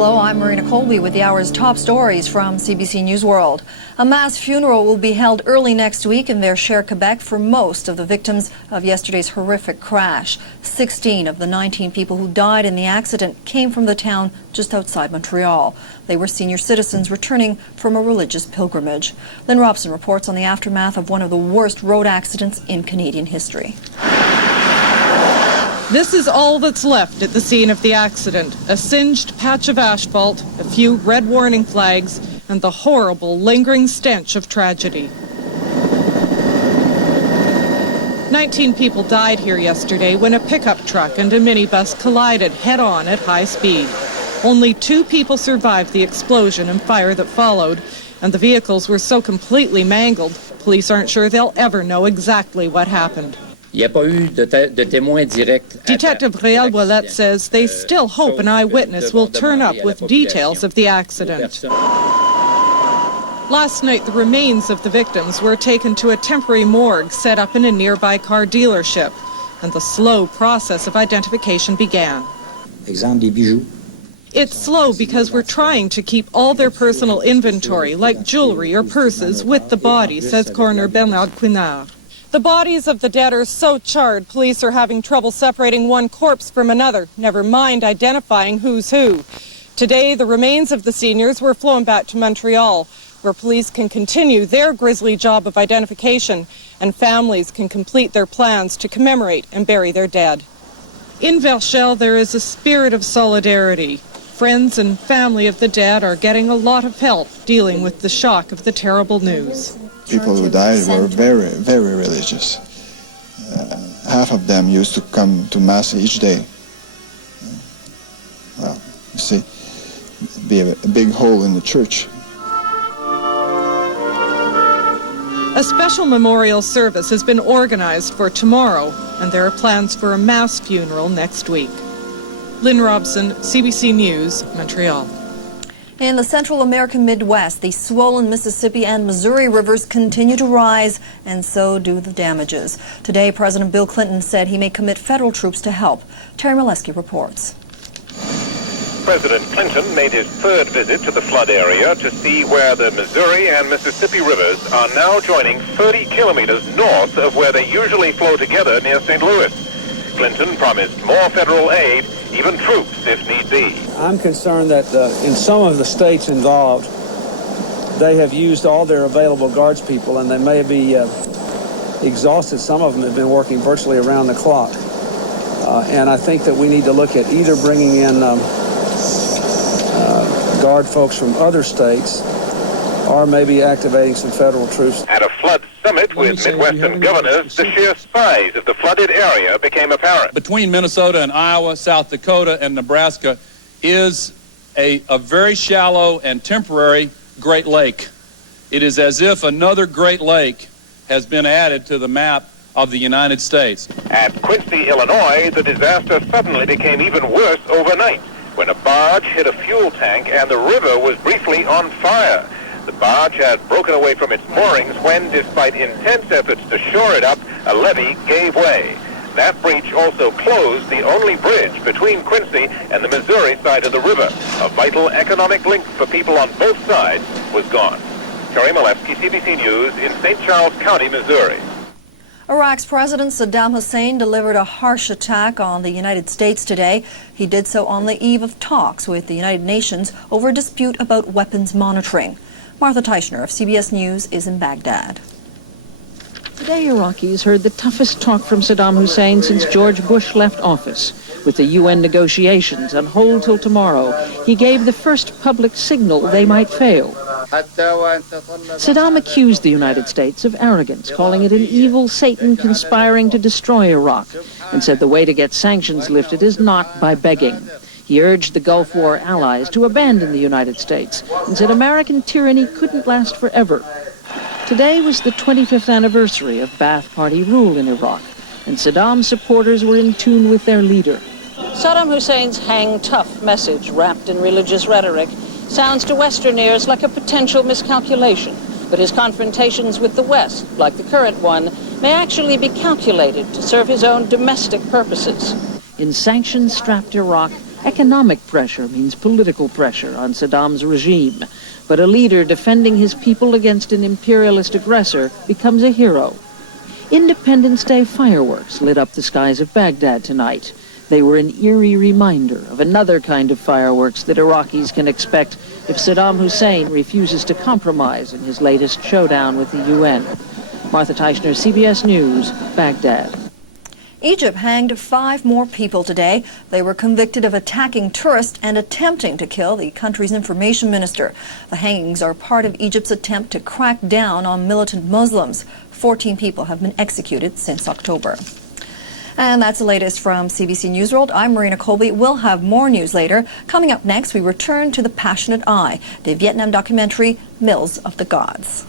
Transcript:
Hello, I'm Marina Kolbe with the hour's top stories from CBC Newsworld. A mass funeral will be held early next week in Verchères, Quebec for most of the victims of yesterday's horrific crash. 16 of the 19 people who died in the accident came from the town just outside Montreal. They were senior citizens returning from a religious pilgrimage. Lynn Robson reports on the aftermath of one of the worst road accidents in Canadian history. This is all that's left at the scene of the accident. A singed patch of asphalt, a few red warning flags, and the horrible, lingering stench of tragedy. 19 people died here yesterday when a pickup truck and a minibus collided head-on at high speed. Only 2 people survived the explosion and fire that followed, and the vehicles were so completely mangled, police aren't sure they'll ever know exactly what happened. Detective Réal Ouellette says they still hope an eyewitness will turn up with details of the accident. Last night, the remains of the victims were taken to a temporary morgue set up in a nearby car dealership, and the slow process of identification began. It's slow because we're trying to keep all their personal inventory, like jewelry or purses, with the body, says Coroner Bernard Quinard. The bodies of the dead are so charred, police are having trouble separating one corpse from another, never mind identifying who's who. Today, the remains of the seniors were flown back to Montreal, where police can continue their grisly job of identification and families can complete their plans to commemorate and bury their dead. In Verchères, there is a spirit of solidarity. Friends and family of the dead are getting a lot of help dealing with the shock of the terrible news. People who died were very, very religious. Half of them used to come to Mass each day. Well, you see, be a big hole in the church. A special memorial service has been organized for tomorrow, and there are plans for a mass funeral next week. Lynn Robson, CBC News, Montreal. In the Central American Midwest, the swollen Mississippi and Missouri rivers continue to rise, and so do the damages. Today, President Bill Clinton said he may commit federal troops to help. Terry Molesky reports. President Clinton made his third visit to the flood area to see where the Missouri and Mississippi rivers are now joining 30 kilometers north of where they usually flow together near St. Louis. Clinton promised more federal aid, even troops if need be. I'm concerned that in some of the states involved, they have used all their available guards people, and they may be exhausted. Some of them have been working virtually around the clock. And I think that we need to look at either bringing in guard folks from other states or maybe activating some federal troops. At a flood summit with Midwestern governors, the sheer size of the flooded area became apparent. Between Minnesota and Iowa, South Dakota and Nebraska is a very shallow and temporary Great Lake. It is as if another Great Lake has been added to the map of the United States. At Quincy, Illinois, the disaster suddenly became even worse overnight when a barge hit a fuel tank and the river was briefly on fire. The barge had broken away from its moorings when, despite intense efforts to shore it up, a levee gave way. That breach also closed the only bridge between Quincy and the Missouri side of the river. A vital economic link for people on both sides was gone. Terry Molesky, CBC News, in St. Charles County, Missouri. Iraq's President Saddam Hussein delivered a harsh attack on the United States today. He did so on the eve of talks with the United Nations over a dispute about weapons monitoring. Martha Teichner of CBS News is in Baghdad. Today, Iraqis heard the toughest talk from Saddam Hussein since George Bush left office. With the UN negotiations on hold till tomorrow, he gave the first public signal they might fail. Saddam accused the United States of arrogance, calling it an evil Satan conspiring to destroy Iraq, and said the way to get sanctions lifted is not by begging. He urged the Gulf War allies to abandon the United States and said American tyranny couldn't last forever. Today was the 25th anniversary of Ba'ath Party rule in Iraq, and Saddam's supporters were in tune with their leader. Saddam Hussein's hang tough message, wrapped in religious rhetoric, sounds to Western ears like a potential miscalculation, but his confrontations with the West, like the current one, may actually be calculated to serve his own domestic purposes. In sanctions-strapped Iraq, Economic pressure means political pressure on Saddam's regime. But a leader defending his people against an imperialist aggressor becomes a hero. Independence Day fireworks lit up the skies of Baghdad tonight. They were an eerie reminder of another kind of fireworks that Iraqis can expect if Saddam Hussein refuses to compromise in his latest showdown with the UN. Martha Teichner, CBS News, Baghdad. Egypt hanged 5 more people today. They were convicted of attacking tourists and attempting to kill the country's information minister. The hangings are part of Egypt's attempt to crack down on militant Muslims. 14 people have been executed since October. And that's the latest from CBC Newsworld. I'm Marina Kolbe. We'll have more news later. Coming up next, we return to The Passionate Eye, the Vietnam documentary Mills of the Gods.